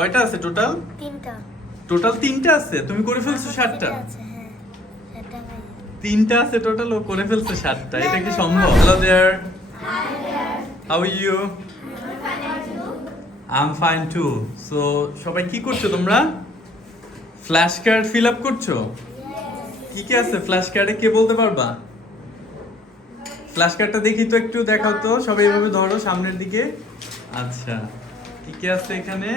কয়টা আছে টোটাল তিনটা। টোটাল তিনটা আছে? তুমি করে ফেলছো ষাটটা হ্যাঁ। হয়ে তিনটা আছে টোটাল ও করে ফেলছে ষাটটা এটা কি সম্ভব? Hello there how are you I am fine too so সবাই কি করছ তোমরা? ফ্ল্যাশ কার্ড ফিল আপ করছ? কি কি আছে? ফ্ল্যাশ কার্ডে কে বলতে পারবা? ফ্ল্যাশ কার্ডটা দেখি তো একটু দেখাও তো। সবাই এভাবে ধরো সামনের দিকে। আচ্ছা কি কি আছে এখানে?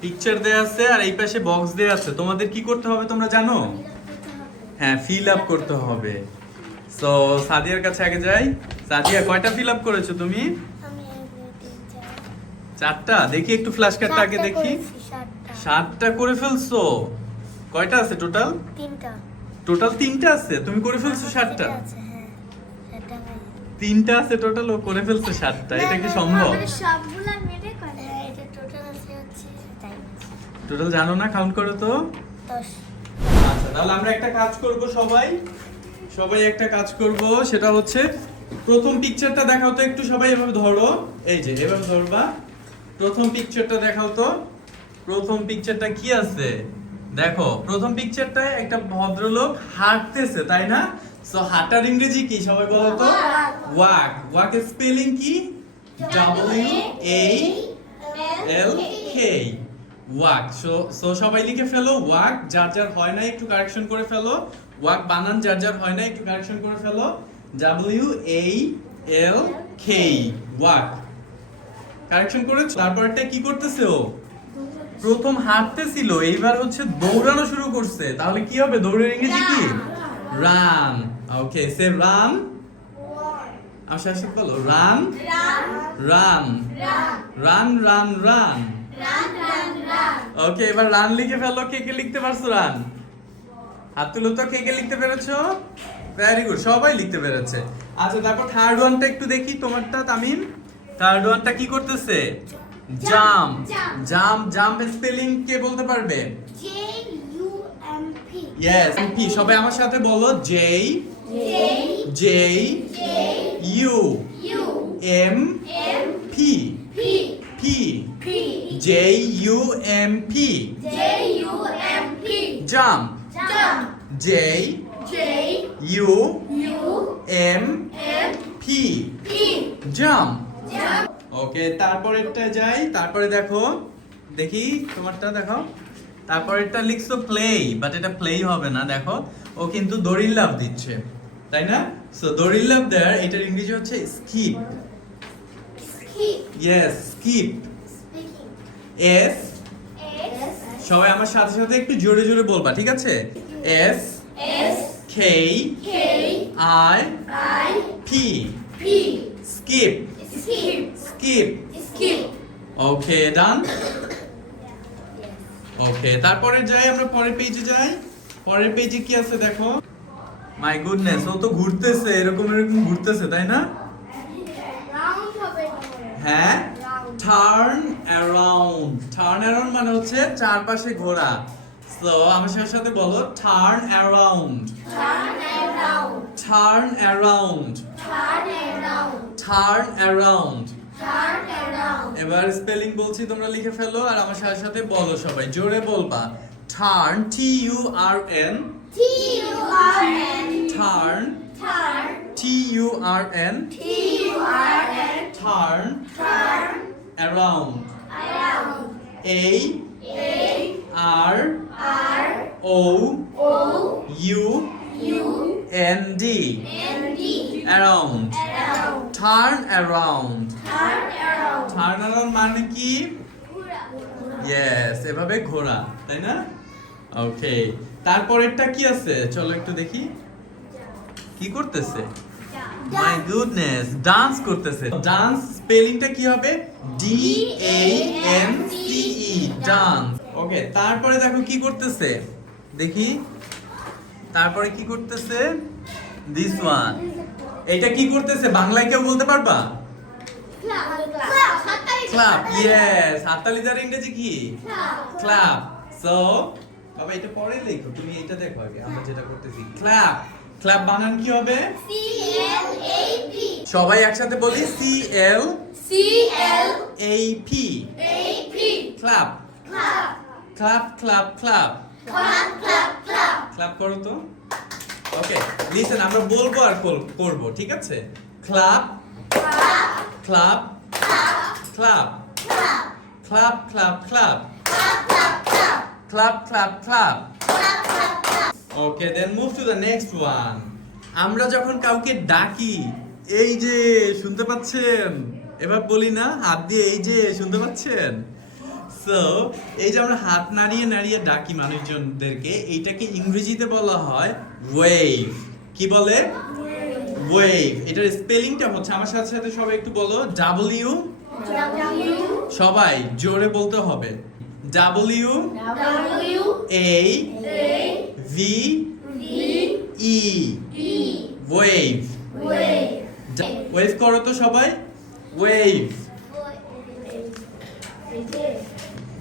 পিকচার দেয়া আছে আর এই পাশে বক্স দেয়া আছে। তোমাদের কি করতে হবে তোমরা জানো? হ্যাঁ ফিল আপ করতে হবে। সো সাদিয়ার কাছে আগে যাই। সাদিয়া কয়টা ফিল আপ করেছ তুমি? চারটা? দেখি একটু ফ্ল্যাশ কার্ডটা আগে দেখি। সাতটা। করে ফেলছো? কয়টা আছে টোটাল তিনটা। টোটাল তিনটা আছে? তুমি করে ফেলছো সাতটা? হ্যাঁ। ষাটটা হয়ে তিনটা আছে টোটাল ও করে ফেলছো সাতটা। এটা কি সম্ভব? সবগুলা টোটাল জানো না? কাউন্ট করো তো। আচ্ছা তাহলে আমরা একটা কাজ করব সবাই। সবাই একটা কাজ করব সেটা হচ্ছে প্রথম পিকচারটা দেখাও তো একটু সবাই এভাবে ধরো। এই যে এভাবে ধরবা। প্রথম পিকচারটা দেখাও তো। প্রথম পিকচারটা কি আছে? দেখো প্রথম পিকচারটায় একটা ভদ্রলোক হাঁটতেছে তাই না? সো হাঁটার ইংরেজি কি সবাই বলো তো? ওয়াক। ওয়াক। স্পেলিং কি? W A L K walk. So so সবাই লিখে ফেলো ওয়াক যার যার হয় না একটু কারেকশন করে ফেলো। ওয়াক বানান যার যার হয় না একটু কারেকশন করে ফেলো। W A L K walk. Correction করেছ? তারপরটা কি করতেছে ও? প্রথম হাঁটতেছিল এইবার হচ্ছে দৌড়ানো শুরু করছে। তাহলে কি হবে? দৌড়ের ইংরেজি কি? রান ওকে সে রান আশা আশা বলো। Run run run run run okay এবার রান লিখে ফেলো কে কে লিখতে পারছ রান? হাত তুলো তো কে কে লিখতে পেরেছ? ভেরি গুড সবাই লিখতে পেরেছে। আচ্ছা তারপর থার্ড ওয়ানটা একটু দেখি তোমারটা তামিম। থার্ড ওয়ানটা কি করতেছে? জাম জাম জাম্প স্পেলিং কে বলতে পারবে? J U M P yes P সবাই আমার সাথে বলো J J U U M P J U M P J U M P jump jump J J U U M M P P jump jump okay তারপরেরটা যাই তারপরে দেখো দেখি তোমারটা দেখো। তারপরেরটা লিখছো প্লে বাট এটা প্লেই হবে না দেখো। ও কিন্তু দড়ির লাভ দিচ্ছে তাই না? সো দড়ির লাভ দেয়ার এটার ইংরেজি হচ্ছে skip skip yes skip S সবাই আমার সাথে সাথে একটু জোরে জোরে বলবা ঠিক আছে? S K I P skip skip okay done okay তারপরে যাই আমরা পরের পেজে যাই। পরের পেজে কি আছে দেখো? মাই গুডনেস ও তো ঘুরতেছে এরকম এরকম ঘুরতেছে তাই না। হ্যাঁ? টার্ন অ্যারাউন্ড টার্ন অ্যারাউন্ড মানে হচ্ছে চারপাশে ঘোরা। সো আমার সাথে সাথে বলো turn around turn around turn around এবার স্পেলিং বলছি তোমরা লিখে ফেলো আর আমার সাথে সাথে বলো সবাই জোরে বলবা। Turn T U R N T U R N turn turn T U R N T U R N turn turn around around A A R R O O U U N D N D turn around turn around turn মানে কি? ঘোরা yes এভাবে ঘোরা তাই না? ওকে তারপরেরটা কি আছে? চলো একটু দেখি। কি করতেছে? মাই গুডনেস ডান্স করতেছে। ডান্স স্পেলিংটা কি হবে? D A N C E dance okay তারপরে দেখো কি করতেছে? দেখি। তারপরে কি করতেছে? দিস ওয়ান এটা কি করতেছে? বাংলায় কেউ বলতে পারবা? ক্লাব ক্লাব ক্লাব ইয়েস হাততালিদার ইংরেজি কি? ক্লাব সো বাবা এটা পরে লেখো। তুমি এটা দেখো আগে। আমরা যেটা করতেছি। ক্লাব ক্লাব বানান কি হবে? সি এল এ পি সবাই একসাথে বলি C L C L A P A P club club club clap clap করো তো। ওকে লিসেন আমরা বলব আর করব ঠিক আছে? Clap clap clap clap clap clap clap clap clap okay then move to the next one আমরা যখন কাউকে ডাকি এই যে শুনতে পাচ্ছেন? এবার বলি না হাত দিয়ে এই যে শুনতে পাচ্ছেন? সো এই যে আমরা হাত নাড়িয়ে নাড়িয়ে ডাকি মানুষজনদেরকে এইটাকে ইংরেজিতে বলা হয় ওয়েভ কি বলে? ওয়েভ এটার স্পেলিংটা হচ্ছে আমার সাথে সাথে সবাই একটু বলো ডাব্লিউ সবাই জোরে বলতে হবে। W A V E wave wave করো তো সবাই। ওয়েভ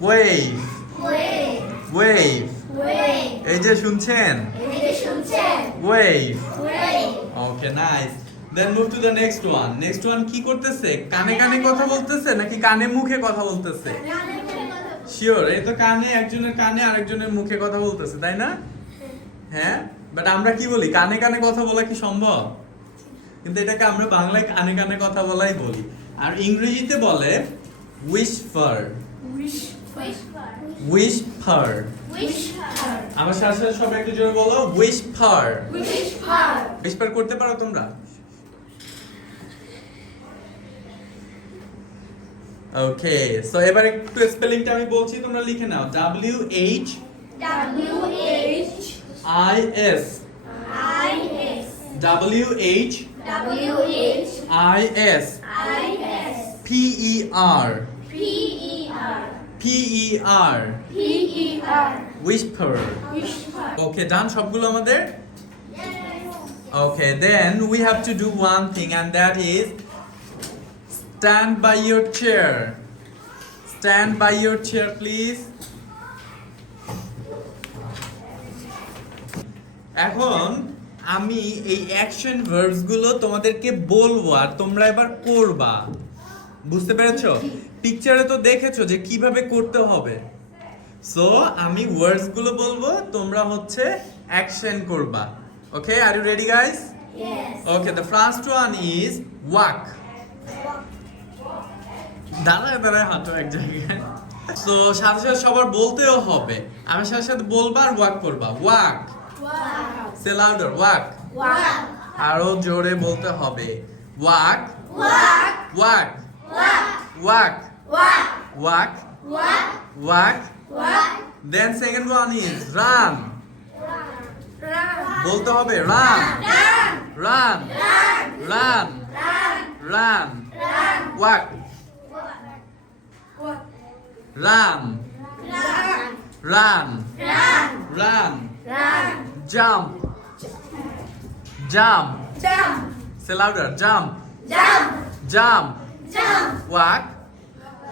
ওয়েভ ওয়েভ এই যে শুনছেন? Wave okay nice then move to the next one next one কি করতেছে? কানে কানে কথা বলতেছে নাকি কানে মুখে কথা বলতেছে? শিওর এই তো কানে একজনের কানে আরেকজনের মুখে কথা বলতেছে তাই না? হ্যাঁ? বাট আমরা কি বলি? কানে কানে কথা বলা কি সম্ভব? কিন্তু এটাকে আমরা বাংলায় কানে কানে কথা বলাই বলি। আর ইংরেজিতে বলে উইসফার উইসফার আমার সাথে সাথে সবাই একটু জোরে বলো উইসফার উইসপার করতে পারো তোমরা? ওকে সো এবার একটু স্পেলিংটা আমি বলছি তোমরা লিখে নাও। W H W H I S W H I S P E R P E R whisper okay done সবগুলো আমাদের Okay, then we have to do one thing, and that is stand by your chair. Stand by your chair, please. এখন আমি এই action ভার্বসগুলো তোমাদেরকে বলব আর তোমরা এবার করবা। বুঝতে পেরেছ? পিকচারে তো দেখেছ যে কীভাবে করতে হবে। সো আমি ওয়ার্ডসগুলো বলব তোমরা হচ্ছে অ্যাকশন করবা। Okay are you ready guys okay the first one is walk দাঁড়ায় দাঁড়ায় হাঁটো এক জায়গায়। সো সাথে সাথে সবার বলতেও হবে। আমি সাথে সাথে বলবা আর ওয়াক করবা। ওয়াক সে লাউডার ওয়াক আরও জোরে বলতে হবে walk walk walk walk walk then second one is run বলতে হবে run run run run walk run run run Jump. Jump. Jump. Say louder. Jump. Jump. Jump. Jump. Walk.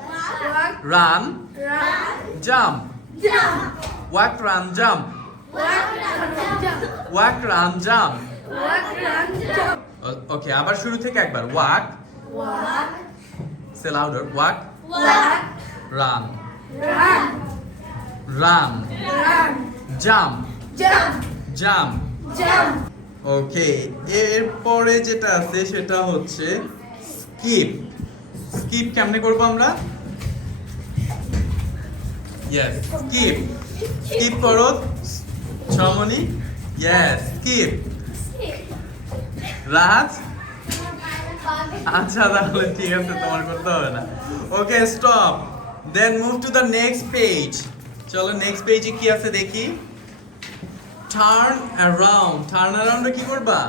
Walk. Run. Run. Jump. Jump. Walk, run, jump. Walk, run, jump. Walk, run, jump. Walk, run, jump. Okay, আবার শুরু থেকে একবার walk. Walk. Say louder. Walk. Walk. Run. Run. Run. Run. Jump. Jump. Jump okay এরপরে যেটা আছে সেটা হচ্ছে skip. Skip কেমনে করব আমরা? ইয়েস স্কিপ স্কিপ করো। ছমনি ইয়েস স্কিপ রাজ? আচ্ছা তাহলে ঠিক আছে তোমার করতে হবে না। Okay stop then move to the next page চলো নেক্সট পেজে কি আছে দেখি? টার্ন অ্যারাউন্ড টার্ন অ্যারাউন্ডে কি করবা?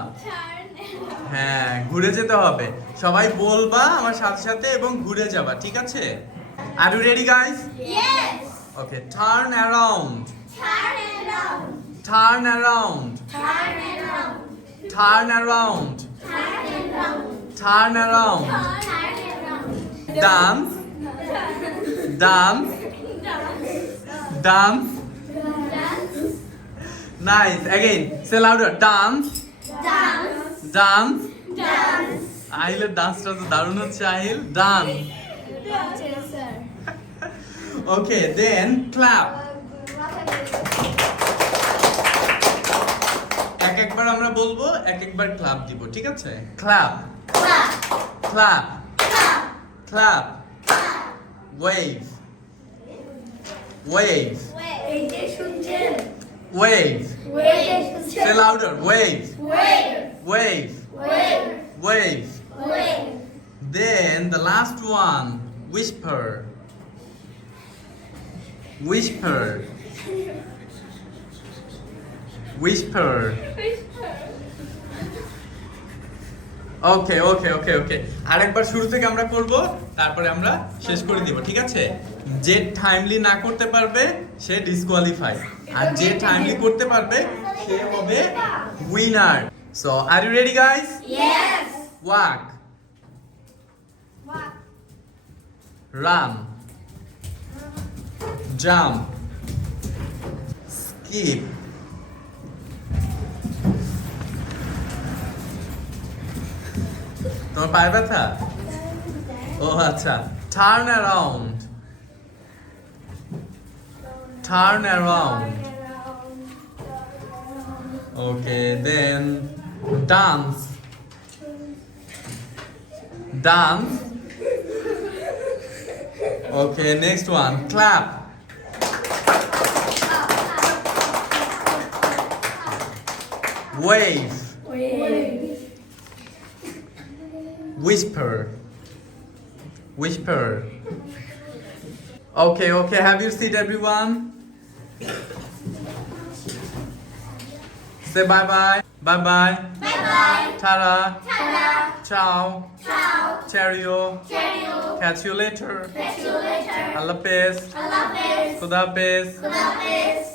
হ্যাঁ ঘুরে যেতে হবে। সবাই বলবা আমার সাথে সাথে এবং ঘুরে যাবা ঠিক আছে? Are you ready guys okay turn around turn around turn around turn around dance dance dance nice again say louder dance dance আহিলের ডান্সটা তো দারুণ হচ্ছে Ahil dance okay then clap এক একবার আমরা বলব এক একবার ক্লাপ দিব ঠিক আছে? Clap clap clap wave wave এই যে শুনছেন? যে শুনছেন Say louder. Wave. Wave, Wave. wave, Wave. wave. Then the last one. Whisper. Whisper. Whisper. ওকে ওকে ওকে ওকে আরেকবার শুরু থেকে আমরা করব তারপরে আমরা শেষ করে দিব ঠিক আছে যে টাইমলি না করতে পারবে সে ডিসকোয়ালিফাই আর যে টাইমলি করতে পারবে সে হবে winner so are you ready guys Yes. Walk run jump skip তোমার পায়ে ব্যথা? ও আচ্ছা। Turn around turn around. Okay, then dance. Dance. Okay, next one. Clap. Wave. Wave. Whisper. Whisper okay okay have you seen everyone say bye bye bye bye Bye-bye. tara Ta-da. ciao Ciao. cheerio Cheerio. catch you later Catch you later. allah peace Allah Hafiz. khuda peace Khuda Hafiz.